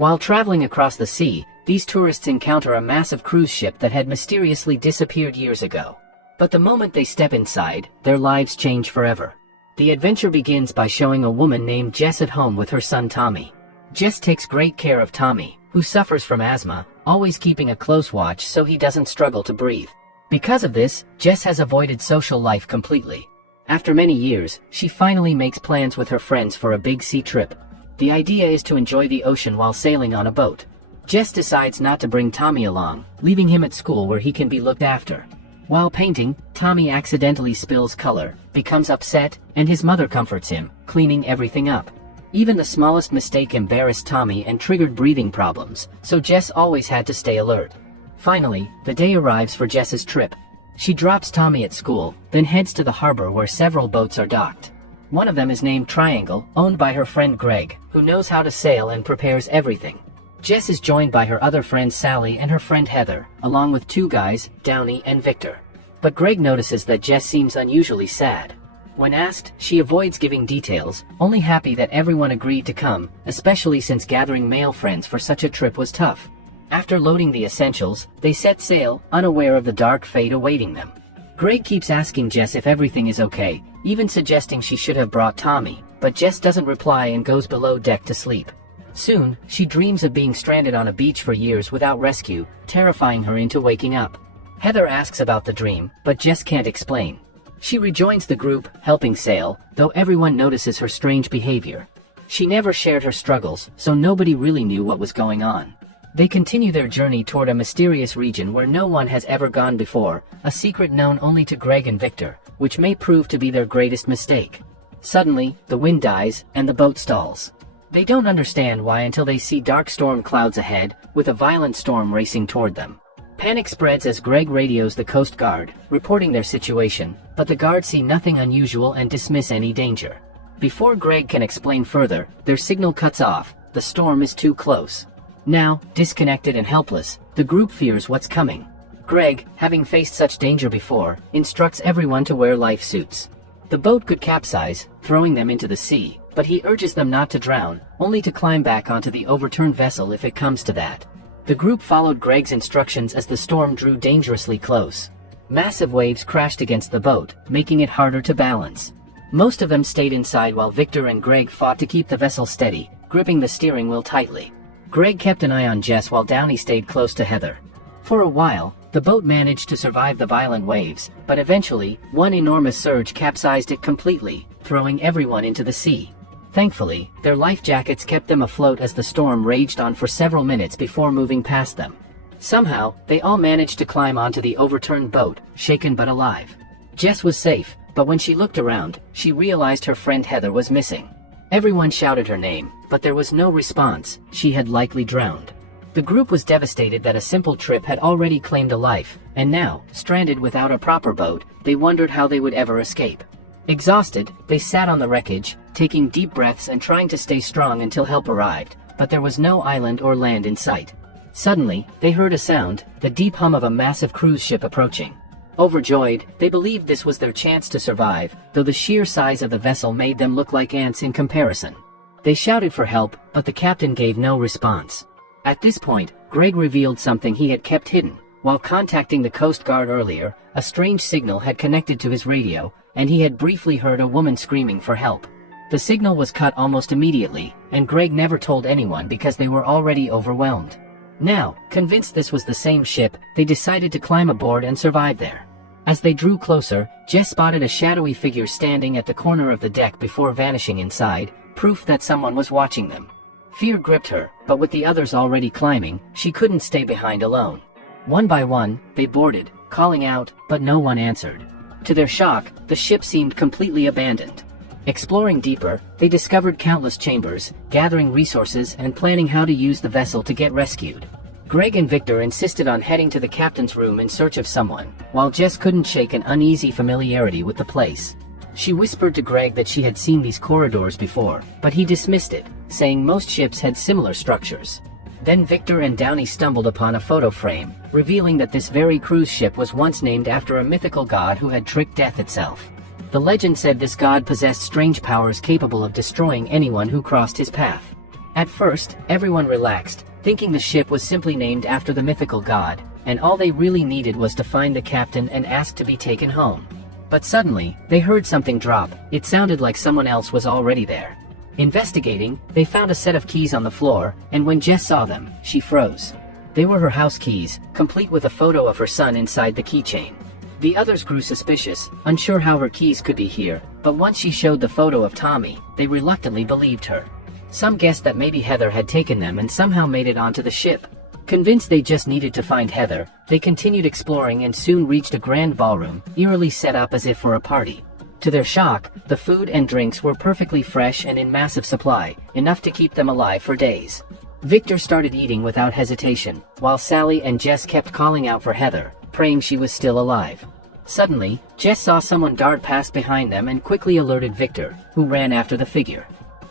While traveling across the sea, these tourists encounter a massive cruise ship that had mysteriously disappeared years ago. But the moment they step inside, their lives change forever. The adventure begins by showing a woman named Jess at home with her son Tommy. Jess takes great care of Tommy, who suffers from asthma, always keeping a close watch so he doesn't struggle to breathe. Because of this, Jess has avoided social life completely. After many years, she finally makes plans with her friends for a big sea trip. The idea is to enjoy the ocean while sailing on a boat. Jess decides not to bring Tommy along, leaving him at school where he can be looked after. While painting, Tommy accidentally spills color, becomes upset, and his mother comforts him, cleaning everything up. Even the smallest mistake embarrassed Tommy and triggered breathing problems, so Jess always had to stay alert. Finally, the day arrives for Jess's trip. She drops Tommy at school, then heads to the harbor where several boats are docked. One of them is named Triangle, owned by her friend Greg, who knows how to sail and prepares everything. Jess is joined by her other friends Sally and her friend Heather, along with two guys, Downey and Victor. But Greg notices that Jess seems unusually sad. When asked, she avoids giving details, only happy that everyone agreed to come, especially since gathering male friends for such a trip was tough. After loading the essentials, they set sail, unaware of the dark fate awaiting them. Greg keeps asking Jess if everything is okay, even suggesting she should have brought Tommy, but Jess doesn't reply and goes below deck to sleep. Soon, she dreams of being stranded on a beach for years without rescue, terrifying her into waking up. Heather asks about the dream, but Jess can't explain. She rejoins the group, helping sail, though everyone notices her strange behavior. She never shared her struggles, so nobody really knew what was going on. They continue their journey toward a mysterious region where no one has ever gone before, a secret known only to Greg and Victor, which may prove to be their greatest mistake. Suddenly, the wind dies, and the boat stalls. They don't understand why until they see dark storm clouds ahead, with a violent storm racing toward them. Panic spreads as Greg radios the Coast Guard, reporting their situation, but the guards see nothing unusual and dismiss any danger. Before Greg can explain further, their signal cuts off, the storm is too close. Now, disconnected and helpless, the group fears what's coming. Greg, having faced such danger before, instructs everyone to wear life suits. The boat could capsize, throwing them into the sea, but he urges them not to drown, only to climb back onto the overturned vessel if it comes to that. The group followed Greg's instructions as the storm drew dangerously close. Massive waves crashed against the boat, making it harder to balance. Most of them stayed inside while Victor and Greg fought to keep the vessel steady, gripping the steering wheel tightly. Greg kept an eye on Jess while Downey stayed close to Heather. For a while, the boat managed to survive the violent waves, but eventually, one enormous surge capsized it completely, throwing everyone into the sea. Thankfully, their life jackets kept them afloat as the storm raged on for several minutes before moving past them. Somehow, they all managed to climb onto the overturned boat, shaken but alive. Jess was safe, but when she looked around, she realized her friend Heather was missing. Everyone shouted her name, but there was no response. She had likely drowned. The group was devastated that a simple trip had already claimed a life, and now, stranded without a proper boat, they wondered how they would ever escape. Exhausted, they sat on the wreckage, taking deep breaths and trying to stay strong until help arrived, but there was no island or land in sight. Suddenly, they heard a sound, the deep hum of a massive cruise ship approaching. Overjoyed, they believed this was their chance to survive, though the sheer size of the vessel made them look like ants in comparison. They shouted for help, but the captain gave no response. At this point, Greg revealed something he had kept hidden. While contacting the Coast Guard earlier, a strange signal had connected to his radio, and he had briefly heard a woman screaming for help. The signal was cut almost immediately, and Greg never told anyone because they were already overwhelmed. Now, convinced this was the same ship, they decided to climb aboard and survive there. As they drew closer, Jess spotted a shadowy figure standing at the corner of the deck before vanishing inside, proof that someone was watching them. Fear gripped her, but with the others already climbing, she couldn't stay behind alone. One by one, they boarded, calling out, but no one answered. To their shock, the ship seemed completely abandoned. Exploring deeper, they discovered countless chambers, gathering resources and planning how to use the vessel to get rescued. Greg and Victor insisted on heading to the captain's room in search of someone, while Jess couldn't shake an uneasy familiarity with the place. She whispered to Greg that she had seen these corridors before, but he dismissed it, saying most ships had similar structures. Then Victor and Downey stumbled upon a photo frame, revealing that this very cruise ship was once named after a mythical god who had tricked death itself. The legend said this god possessed strange powers capable of destroying anyone who crossed his path. At first, everyone relaxed, thinking the ship was simply named after the mythical god, and all they really needed was to find the captain and ask to be taken home. But suddenly, they heard something drop. It sounded like someone else was already there. Investigating, they found a set of keys on the floor, and when Jess saw them, she froze. They were her house keys, complete with a photo of her son inside the keychain. The others grew suspicious, unsure how her keys could be here, but once she showed the photo of Tommy, they reluctantly believed her. Some guessed that maybe Heather had taken them and somehow made it onto the ship. Convinced they just needed to find Heather, they continued exploring and soon reached a grand ballroom, eerily set up as if for a party. To their shock, the food and drinks were perfectly fresh and in massive supply, enough to keep them alive for days. Victor started eating without hesitation, while Sally and Jess kept calling out for Heather, praying she was still alive. Suddenly, Jess saw someone dart past behind them and quickly alerted Victor, who ran after the figure.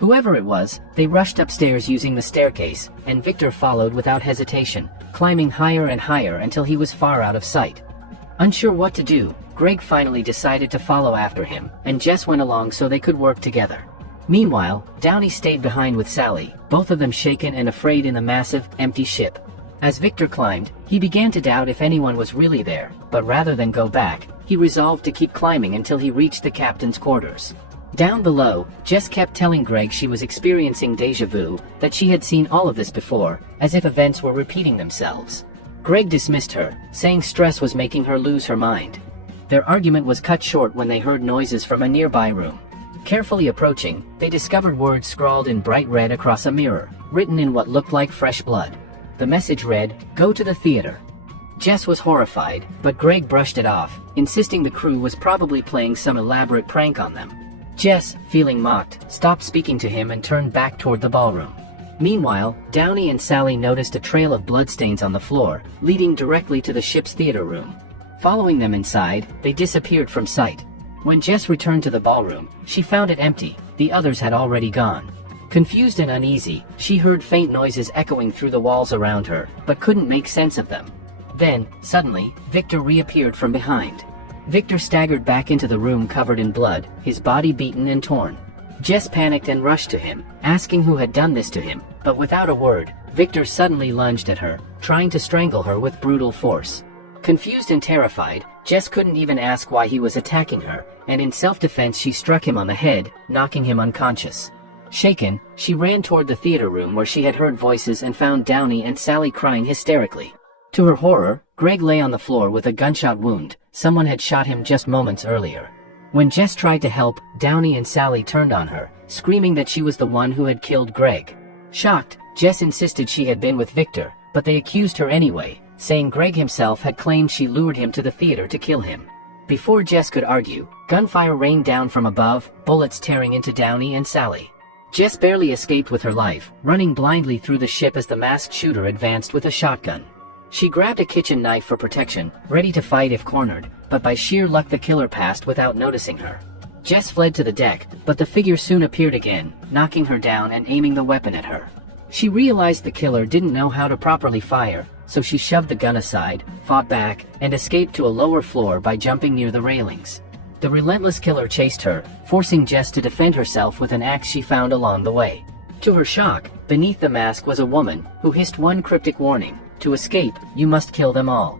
Whoever it was, they rushed upstairs using the staircase, and Victor followed without hesitation, climbing higher and higher until he was far out of sight. Unsure what to do, Greg finally decided to follow after him, and Jess went along so they could work together. Meanwhile, Downey stayed behind with Sally, both of them shaken and afraid in the massive, empty ship. As Victor climbed, he began to doubt if anyone was really there, but rather than go back, he resolved to keep climbing until he reached the captain's quarters. Down below, Jess kept telling Greg she was experiencing déjà vu, that she had seen all of this before, as if events were repeating themselves. Greg dismissed her, saying stress was making her lose her mind. Their argument was cut short when they heard noises from a nearby room. Carefully approaching, they discovered words scrawled in bright red across a mirror, written in what looked like fresh blood. The message read, "Go to the theater." Jess was horrified, but Greg brushed it off, insisting the crew was probably playing some elaborate prank on them. Jess, feeling mocked, stopped speaking to him and turned back toward the ballroom. Meanwhile, Downey and Sally noticed a trail of bloodstains on the floor, leading directly to the ship's theater room. Following them inside, they disappeared from sight. When Jess returned to the ballroom, she found it empty. The others had already gone. Confused and uneasy, she heard faint noises echoing through the walls around her, but couldn't make sense of them. Then, suddenly, Victor reappeared from behind. Victor staggered back into the room covered in blood, his body beaten and torn. Jess panicked and rushed to him, asking who had done this to him, but without a word, Victor suddenly lunged at her, trying to strangle her with brutal force. Confused and terrified, Jess couldn't even ask why he was attacking her, and in self-defense she struck him on the head, knocking him unconscious. Shaken, she ran toward the theater room where she had heard voices and found Downey and Sally crying hysterically. To her horror, Greg lay on the floor with a gunshot wound. Someone had shot him just moments earlier. When Jess tried to help, Downey and Sally turned on her, screaming that she was the one who had killed Greg. Shocked, Jess insisted she had been with Victor, but they accused her anyway, saying Greg himself had claimed she lured him to the theater to kill him. Before Jess could argue, gunfire rained down from above, bullets tearing into Downey and Sally. Jess barely escaped with her life, running blindly through the ship as the masked shooter advanced with a shotgun. She grabbed a kitchen knife for protection, ready to fight if cornered, but by sheer luck the killer passed without noticing her. Jess fled to the deck, but the figure soon appeared again, knocking her down and aiming the weapon at her. She realized the killer didn't know how to properly fire, so she shoved the gun aside, fought back, and escaped to a lower floor by jumping near the railings. The relentless killer chased her, forcing Jess to defend herself with an axe she found along the way. To her shock, beneath the mask was a woman, who hissed one cryptic warning: "To escape, you must kill them all."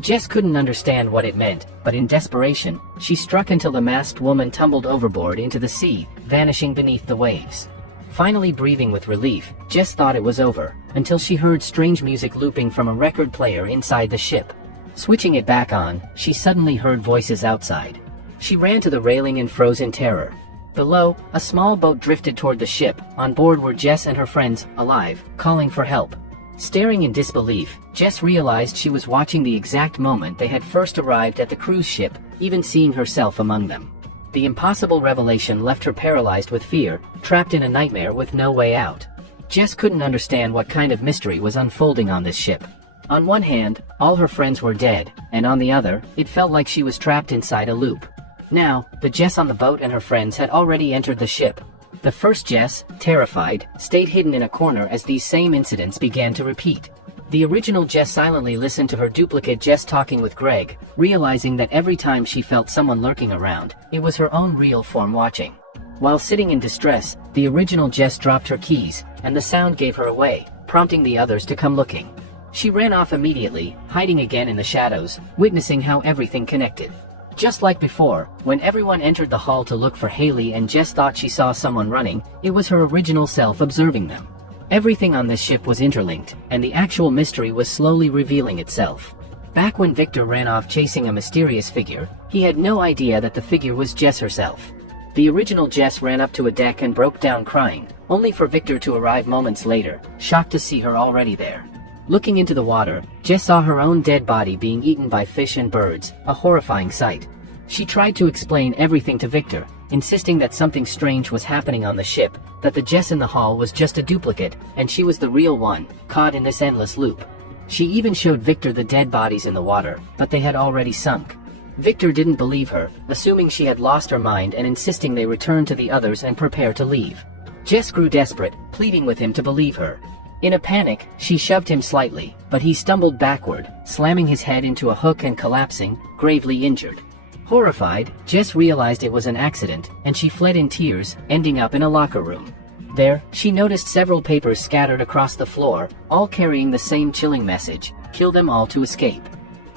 Jess couldn't understand what it meant, but in desperation, she struck until the masked woman tumbled overboard into the sea, vanishing beneath the waves. Finally breathing with relief, Jess thought it was over, until she heard strange music looping from a record player inside the ship. Switching it back on, she suddenly heard voices outside. She ran to the railing and froze in terror. Below, a small boat drifted toward the ship. On board were Jess and her friends, alive, calling for help. Staring in disbelief, Jess realized she was watching the exact moment they had first arrived at the cruise ship, even seeing herself among them. The impossible revelation left her paralyzed with fear, trapped in a nightmare with no way out. Jess couldn't understand what kind of mystery was unfolding on this ship. On one hand, all her friends were dead, and on the other, it felt like she was trapped inside a loop. Now, the Jess on the boat and her friends had already entered the ship. The first Jess, terrified, stayed hidden in a corner as these same incidents began to repeat. The original Jess silently listened to her duplicate Jess talking with Greg, realizing that every time she felt someone lurking around, it was her own real form watching. While sitting in distress, the original Jess dropped her keys, and the sound gave her away, prompting the others to come looking. She ran off immediately, hiding again in the shadows, witnessing how everything connected. Just like before, when everyone entered the hall to look for Haley and Jess thought she saw someone running, it was her original self observing them. Everything on this ship was interlinked, and the actual mystery was slowly revealing itself. Back when Victor ran off chasing a mysterious figure, he had no idea that the figure was Jess herself. The original Jess ran up to a deck and broke down crying, only for Victor to arrive moments later, shocked to see her already there. Looking into the water, Jess saw her own dead body being eaten by fish and birds, a horrifying sight. She tried to explain everything to Victor, insisting that something strange was happening on the ship, that the Jess in the hall was just a duplicate, and she was the real one, caught in this endless loop. She even showed Victor the dead bodies in the water, but they had already sunk. Victor didn't believe her, assuming she had lost her mind and insisting they return to the others and prepare to leave. Jess grew desperate, pleading with him to believe her. In a panic, she shoved him slightly, but he stumbled backward, slamming his head into a hook and collapsing, gravely injured. Horrified, Jess realized it was an accident, and she fled in tears, ending up in a locker room. There, she noticed several papers scattered across the floor, all carrying the same chilling message: kill them all to escape.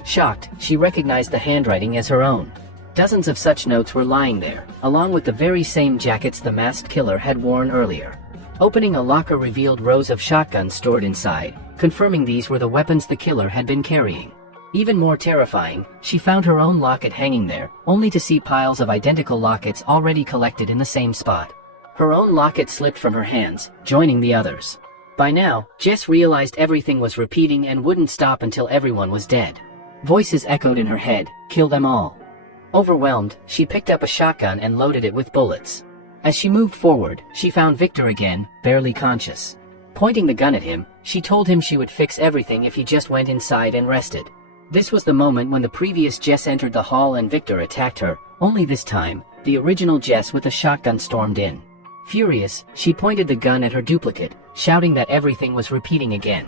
Shocked, she recognized the handwriting as her own. Dozens of such notes were lying there, along with the very same jackets the masked killer had worn earlier. Opening a locker revealed rows of shotguns stored inside, confirming these were the weapons the killer had been carrying. Even more terrifying, she found her own locket hanging there, only to see piles of identical lockets already collected in the same spot. Her own locket slipped from her hands, joining the others. By now, Jess realized everything was repeating and wouldn't stop until everyone was dead. Voices echoed in her head, kill them all. Overwhelmed, she picked up a shotgun and loaded it with bullets. As she moved forward, she found Victor again, barely conscious. Pointing the gun at him, she told him she would fix everything if he just went inside and rested. This was the moment when the previous Jess entered the hall and Victor attacked her, only this time, the original Jess with a shotgun stormed in. Furious, she pointed the gun at her duplicate, shouting that everything was repeating again.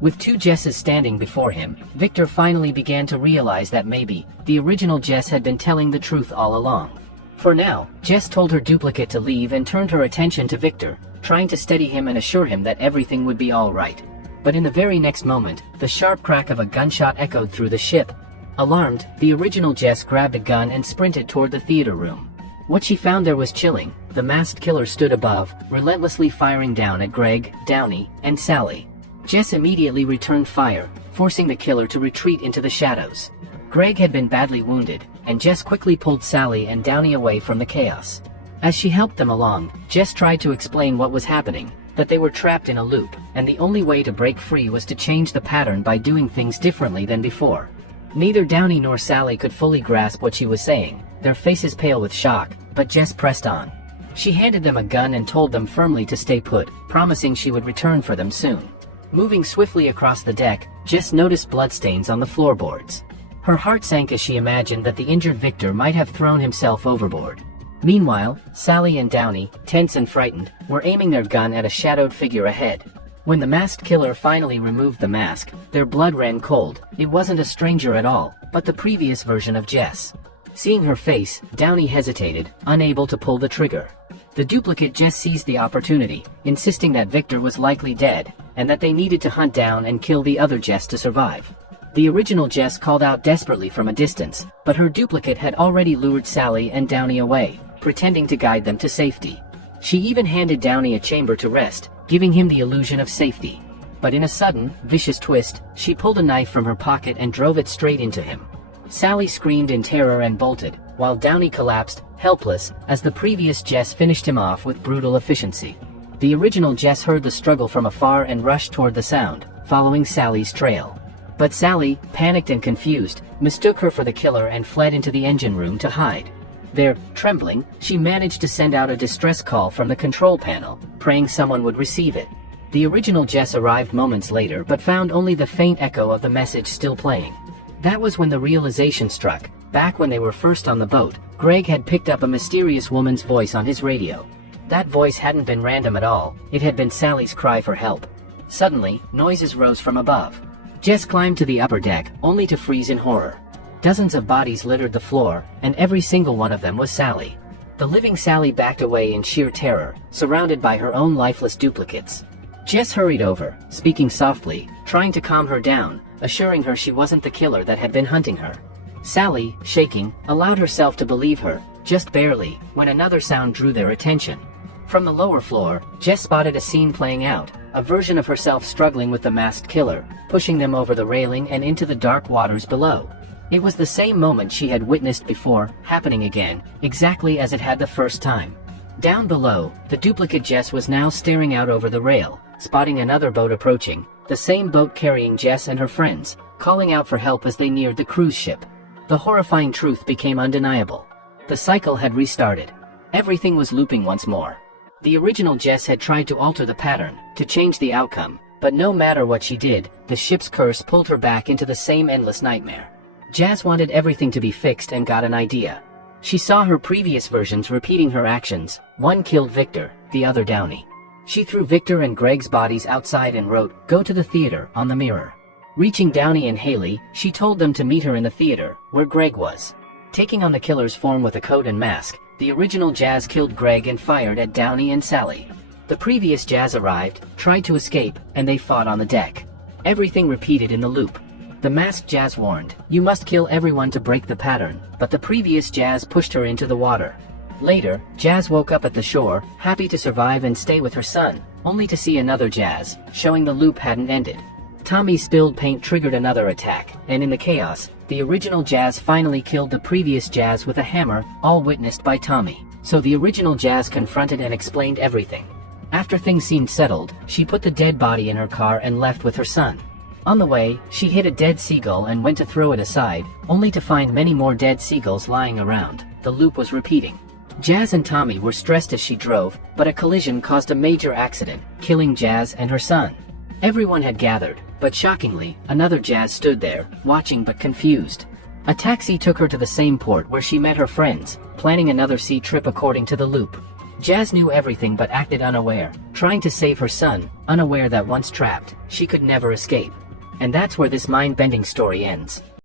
With two Jesses standing before him, Victor finally began to realize that maybe, the original Jess had been telling the truth all along. For now, Jess told her duplicate to leave and turned her attention to Victor, trying to steady him and assure him that everything would be alright. But in the very next moment, the sharp crack of a gunshot echoed through the ship. Alarmed, the original Jess grabbed a gun and sprinted toward the theater room. What she found there was chilling. The masked killer stood above, relentlessly firing down at Greg, Downey, and Sally. Jess immediately returned fire, forcing the killer to retreat into the shadows. Greg had been badly wounded, and Jess quickly pulled Sally and Downey away from the chaos. As she helped them along, Jess tried to explain what was happening, that they were trapped in a loop, and the only way to break free was to change the pattern by doing things differently than before. Neither Downey nor Sally could fully grasp what she was saying, their faces pale with shock, but Jess pressed on. She handed them a gun and told them firmly to stay put, promising she would return for them soon. Moving swiftly across the deck, Jess noticed bloodstains on the floorboards. Her heart sank as she imagined that the injured Victor might have thrown himself overboard. Meanwhile, Sally and Downey, tense and frightened, were aiming their gun at a shadowed figure ahead. When the masked killer finally removed the mask, their blood ran cold. It wasn't a stranger at all, but the previous version of Jess. Seeing her face, Downey hesitated, unable to pull the trigger. The duplicate Jess seized the opportunity, insisting that Victor was likely dead, and that they needed to hunt down and kill the other Jess to survive. The original Jess called out desperately from a distance, but her duplicate had already lured Sally and Downey away, pretending to guide them to safety. She even handed Downey a chamber to rest, giving him the illusion of safety. But in a sudden, vicious twist, she pulled a knife from her pocket and drove it straight into him. Sally screamed in terror and bolted, while Downey collapsed, helpless, as the previous Jess finished him off with brutal efficiency. The original Jess heard the struggle from afar and rushed toward the sound, following Sally's trail. But Sally, panicked and confused, mistook her for the killer and fled into the engine room to hide. There, trembling, she managed to send out a distress call from the control panel, praying someone would receive it. The original Jess arrived moments later but found only the faint echo of the message still playing. That was when the realization struck. Back when they were first on the boat, Greg had picked up a mysterious woman's voice on his radio. That voice hadn't been random at all, it had been Sally's cry for help. Suddenly, noises rose from above. Jess climbed to the upper deck, only to freeze in horror. Dozens of bodies littered the floor, and every single one of them was Sally. The living Sally backed away in sheer terror, surrounded by her own lifeless duplicates. Jess hurried over, speaking softly, trying to calm her down, assuring her she wasn't the killer that had been hunting her. Sally, shaking, allowed herself to believe her, just barely, when another sound drew their attention. From the lower floor, Jess spotted a scene playing out, a version of herself struggling with the masked killer, pushing them over the railing and into the dark waters below. It was the same moment she had witnessed before, happening again, exactly as it had the first time. Down below, the duplicate Jess was now staring out over the rail, spotting another boat approaching, the same boat carrying Jess and her friends, calling out for help as they neared the cruise ship. The horrifying truth became undeniable. The cycle had restarted. Everything was looping once more. The original Jess had tried to alter the pattern, to change the outcome, but no matter what she did, the ship's curse pulled her back into the same endless nightmare. Jazz wanted everything to be fixed and got an idea. She saw her previous versions repeating her actions. One killed Victor, the other Downey. She threw Victor and Greg's bodies outside and wrote, "Go to the theater," on the mirror. Reaching Downey and Haley, she told them to meet her in the theater, where Greg was. Taking on the killer's form with a coat and mask, the original Jazz killed Greg and fired at Downey and Sally. The previous Jazz arrived, tried to escape, and they fought on the deck. Everything repeated in the loop. The masked Jazz warned, "You must kill everyone to break the pattern," but the previous Jazz pushed her into the water. Later, Jazz woke up at the shore, happy to survive and stay with her son, only to see another Jazz, showing the loop hadn't ended. Tommy's spilled paint triggered another attack, and in the chaos, the original Jazz finally killed the previous Jazz with a hammer, all witnessed by Tommy. So the original Jazz confronted and explained everything. After things seemed settled, she put the dead body in her car and left with her son. On the way, she hit a dead seagull and went to throw it aside, only to find many more dead seagulls lying around. The loop was repeating. Jazz and Tommy were stressed as she drove, but a collision caused a major accident, killing Jazz and her son. Everyone had gathered, but shockingly, another Jazz stood there, watching but confused. A taxi took her to the same port where she met her friends, planning another sea trip according to the loop. Jazz knew everything but acted unaware, trying to save her son, unaware that once trapped, she could never escape. And that's where this mind-bending story ends.